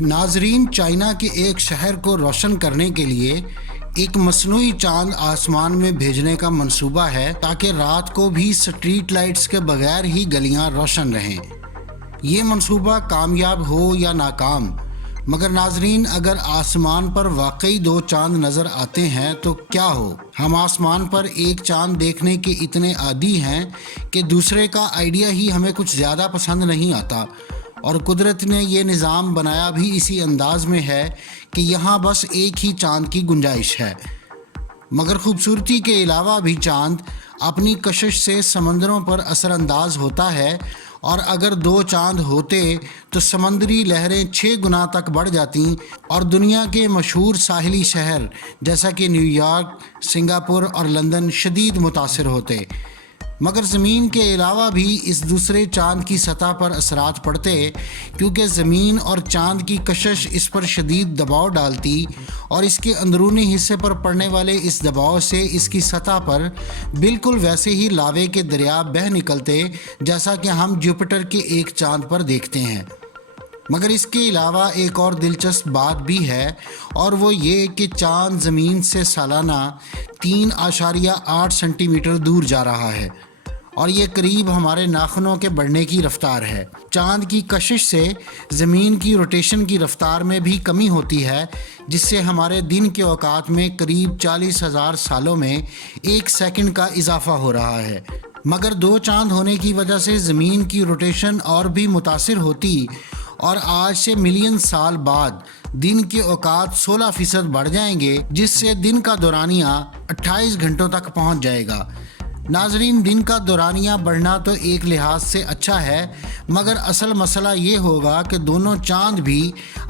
ناظرین، چائنا کے ایک شہر کو روشن کرنے کے لیے ایک مصنوعی چاند آسمان میں بھیجنے کا منصوبہ ہے تاکہ رات کو بھی سٹریٹ لائٹس کے بغیر ہی گلیاں روشن رہیں۔ یہ منصوبہ کامیاب ہو یا ناکام، مگر ناظرین، اگر آسمان پر واقعی دو چاند نظر آتے ہیں تو کیا ہو؟ ہم آسمان پر ایک چاند دیکھنے کے اتنے عادی ہیں کہ دوسرے کا آئیڈیا ہی ہمیں کچھ زیادہ پسند نہیں آتا، اور قدرت نے یہ نظام بنایا بھی اسی انداز میں ہے کہ یہاں بس ایک ہی چاند کی گنجائش ہے۔ مگر خوبصورتی کے علاوہ بھی چاند اپنی کشش سے سمندروں پر اثر انداز ہوتا ہے، اور اگر دو چاند ہوتے تو سمندری لہریں 6 گنا تک بڑھ جاتی اور دنیا کے مشہور ساحلی شہر جیسا کہ نیو یارک، سنگاپور اور لندن شدید متاثر ہوتے۔ مگر زمین کے علاوہ بھی اس دوسرے چاند کی سطح پر اثرات پڑتے، کیونکہ زمین اور چاند کی کشش اس پر شدید دباؤ ڈالتی، اور اس کے اندرونی حصے پر پڑنے والے اس دباؤ سے اس کی سطح پر بالکل ویسے ہی لاوے کے دریا بہہ نکلتے جیسا کہ ہم جوپیٹر کے ایک چاند پر دیکھتے ہیں۔ مگر اس کے علاوہ ایک اور دلچسپ بات بھی ہے، اور وہ یہ کہ چاند زمین سے سالانہ 3.8 سینٹی میٹر دور جا رہا ہے، اور یہ قریب ہمارے ناخنوں کے بڑھنے کی رفتار ہے۔ چاند کی کشش سے زمین کی روٹیشن کی رفتار میں بھی کمی ہوتی ہے، جس سے ہمارے دن کے اوقات میں قریب 40,000 سالوں میں 1 سیکنڈ کا اضافہ ہو رہا ہے۔ مگر دو چاند ہونے کی وجہ سے زمین کی روٹیشن اور بھی متاثر ہوتی، اور آج سے ملین سال بعد دن کے اوقات 16% بڑھ جائیں گے، جس سے دن کا دورانیہ 28 گھنٹوں تک پہنچ جائے گا۔ ناظرین، دن کا دورانیہ بڑھنا تو ایک لحاظ سے اچھا ہے، مگر اصل مسئلہ یہ ہوگا کہ دونوں چاند بھی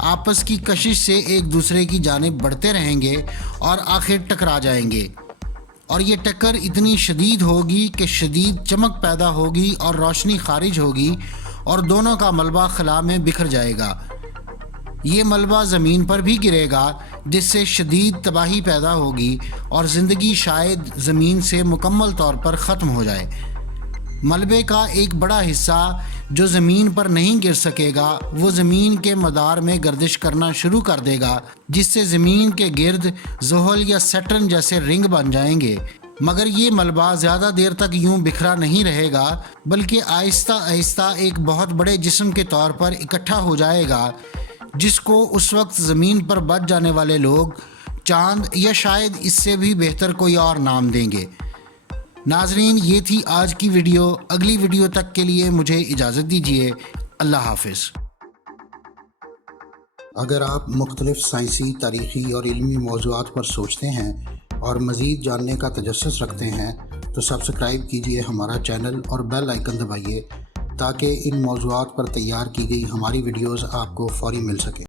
آپس کی کشش سے ایک دوسرے کی جانب بڑھتے رہیں گے اور آخر ٹکرا جائیں گے، اور یہ ٹکر اتنی شدید ہوگی کہ شدید چمک پیدا ہوگی اور روشنی خارج ہوگی، اور دونوں کا ملبہ خلا میں بکھر جائے گا۔ یہ ملبہ زمین پر بھی گرے گا، جس سے شدید تباہی پیدا ہوگی اور زندگی شاید زمین سے مکمل طور پر ختم ہو جائے۔ ملبے کا ایک بڑا حصہ جو زمین پر نہیں گر سکے گا، وہ زمین کے مدار میں گردش کرنا شروع کر دے گا، جس سے زمین کے گرد زحل یا سیٹرن جیسے رنگ بن جائیں گے۔ مگر یہ ملبہ زیادہ دیر تک یوں بکھرا نہیں رہے گا، بلکہ آہستہ آہستہ ایک بہت بڑے جسم کے طور پر اکٹھا ہو جائے گا، جس کو اس وقت زمین پر بچ جانے والے لوگ چاند، یا شاید اس سے بھی بہتر کوئی اور نام دیں گے۔ ناظرین، یہ تھی آج کی ویڈیو۔ اگلی ویڈیو تک کے لیے مجھے اجازت دیجیے۔ اللہ حافظ۔ اگر آپ مختلف سائنسی، تاریخی اور علمی موضوعات پر سوچتے ہیں اور مزید جاننے کا تجسس رکھتے ہیں تو سبسکرائب کیجیے ہمارا چینل اور بیل آئیکن دبائیے، تاکہ ان موضوعات پر تیار کی گئی ہماری ویڈیوز آپ کو فوری مل سکیں۔